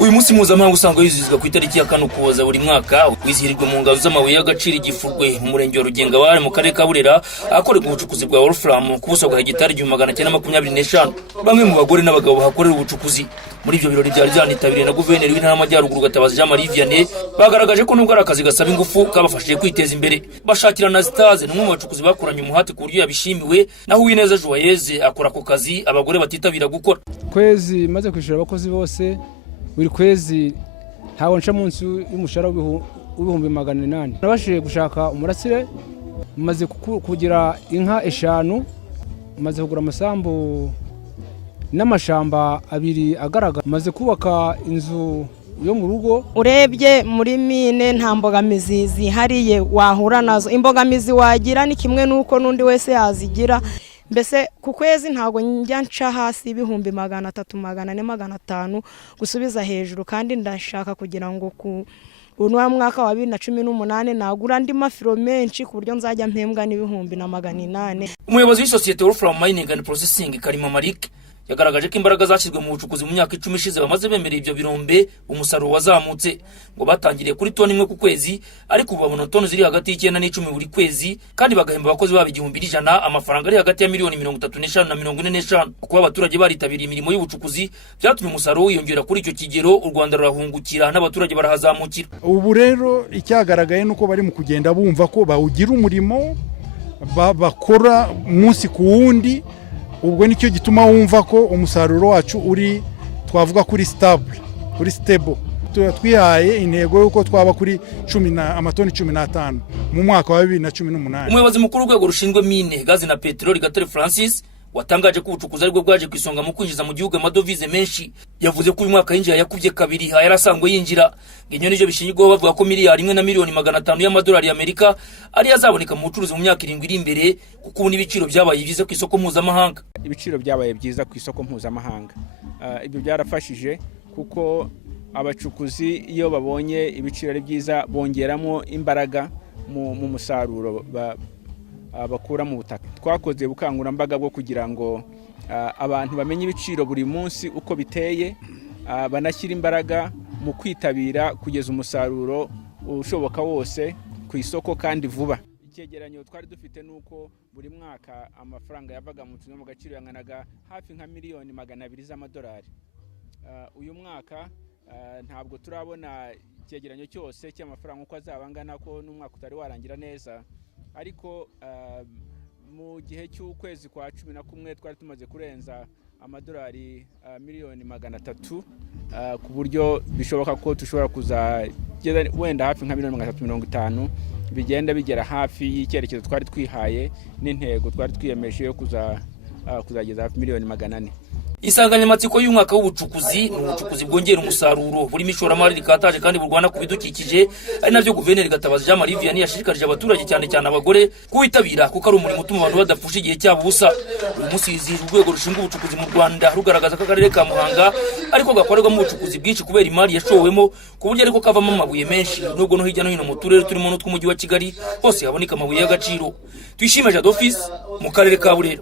Uyu munsi mpuzamahanga usanga wizihizwa ku itariki ya 4 Ukuboza buri mwaka, wizihirijwe mu ngazo z'amabuye y'agaciro igifurwe mu murenge wa Rugenga wari mu karere ka Burera, akorerwa ubucukuzi bwa wolfram ku buso bwa hegitari 1925. Bamwe mu bagore n'abagabo bahakorera ubucukuzi muri ibyo birori byari byanitabiriye na guverineri w'intara y'Amajyaruguru Gatabazi Jean Marie Vianney, bagaragaje ko nubwo ari akazi gasaba ingufu kabafashije kwiteza imbere. Bashakira na Staze n'umwe mu bacukuzi bakoranye umuhate ku buryo yabishimiwe, naho Uwineza Joyeuse akora ako kazi abagore batitabira gukora. Kwezi maze kwishura abakozi bose buri kwezi ntawo nca munsi y'umushara w'ibihumbi 800. Nabashije gushaka umurasire, maze kugira inka 5, maze kugura amasambu n'amashamba 2 agaragara, maze kubaka inzu yo mu rugo. Urebye muri mine nta mbogamizi zihariye wahura nazo. Imbogamizi wagira ni kimwe nuko nundi wese yazigira. Mbese ku kwezi ntago njya nca hasi ibihumbi 300, 400, 500 gusubiza hejuru, kandi ndashaka kugira ngo ku unwa mwaka wa 2018 nagura andi mafiro menshi ku buryo nzajya mpembwa n'ibihumbi na 800. Umuyobozi w'isosiyete Wolfram Mining and Processing Karima Malik yagaragaje ko imbaraga zashyizwe mu bucukuzi mu myaka 10 ishize bamaze bemerera ibyo birombe umusaruro wazamutse, ngo batangiriye kuri toni 1 ku kwezi, ariko ubu babona toni ziri hagati y'9 na 10 buri kwezi, kandi bagahemba abakozi babo 1,100, amafaranga ari hagati ya miliyoni 35 na 45. Kuko abaturage baritabiriye imirimo y'ubucukuzi byatumye umusaruro wiyongera kuri icyo kigero, u Rwanda rurahungukira n'abaturage barahazamukira. Ubu rero icyagaragaye nuko bari mu kugenda bumva ko bawugira umurimo bakora munsi ku wundi. Ubwo nicyo gituma wumva ko umusaruro wacu uri twavuga kuri stable. Twihaye intego yuko twaba kuri amatoni 15 mu mwaka wa 2018. Umuyobozi mukuru w'urwego rushinzwe mine, gazi na peteroli Gatare Francis watangaje ko ubucukuzi ari bwo bwaje kwisonga mu kwinjiza mu gihugu amadovize menshi, yavuze ko uyu mwaka yinjiye yakubye 2 ayarasangwe yinjira. Ngenyo n'ibyo bishingirwaho bavuga ko miliyari 1 na miliyoni 500 y'amadolari y'Amerika ari yazaboneka mu bucuruzi mu myaka 7 iri imbere, kuko ubu n'ibiciro byabaye byiza ku isoko mpuzamahanga. Ibiciro byabaye byiza ku isoko mpuzamahanga. Ibyo byarafashije kuko abacukuzi iyo babonye ibiciro ari byiza bongeramo imbaraga mu musaruro bakura mu butaka. Twakoze ubukangurambaga bwo kugira ngo abantu bamenye ibiciro buri munsi uko biteye, banashyira imbaraga mu kwitabira kugeza umusaruro ushoboka wose ku isoko kandi vuba. Icyegeranyo twari dufite nuko buri mwaka amafaranga yavaga mu gaciro yanganaga hafi nka miliyoni 200 z'amadolari. Uyu mwaka ntabwo turabona icyegeranyo cyose cy'amafaranga uko azabangana, ko n'umwaka utari warangira neza, ariko mu gihe cy'ukwezi kwa 11 twari tumaze kurenza amadolari miliyoni 300, ku buryo bishoboka ko tushobora kuzagera wenda hafi nka miliyoni 350, bigenda bigera hafi y'icyerekezo twari twihaye n'intego twari twiyemeje yo kuzageza hafi miliyoni 400. Insanganyamatsiko y'umwaka w'ubucukuzi ni ubucukuzi bwongera umusaruro burimo ishoramari rikataje kandi burwana ku bidukikije, ari navyo guverineri Gatabazi Jean Marie Vianney yashishikarije abaturage cyane cyane abagore kuwitabira, kuko ari umurimo utuma abantu badafusha igihe cyabo busa. Uyu munsi yizihije urwego rushinzwe ubucukuzi mu Rwanda rugaragaza ko akarere ka Muhanga ariko gakorerwamo ubucukuzi bwinshi kubera imari yashowemo, ku buryo ariko kavamo amabuye menshi, nubwo no hirya no hino mu turere turimo n'utw'umujyi wa Kigali hose haboneka amabuye y'agaciro. Twishime Jadofils mu karere ka Burera.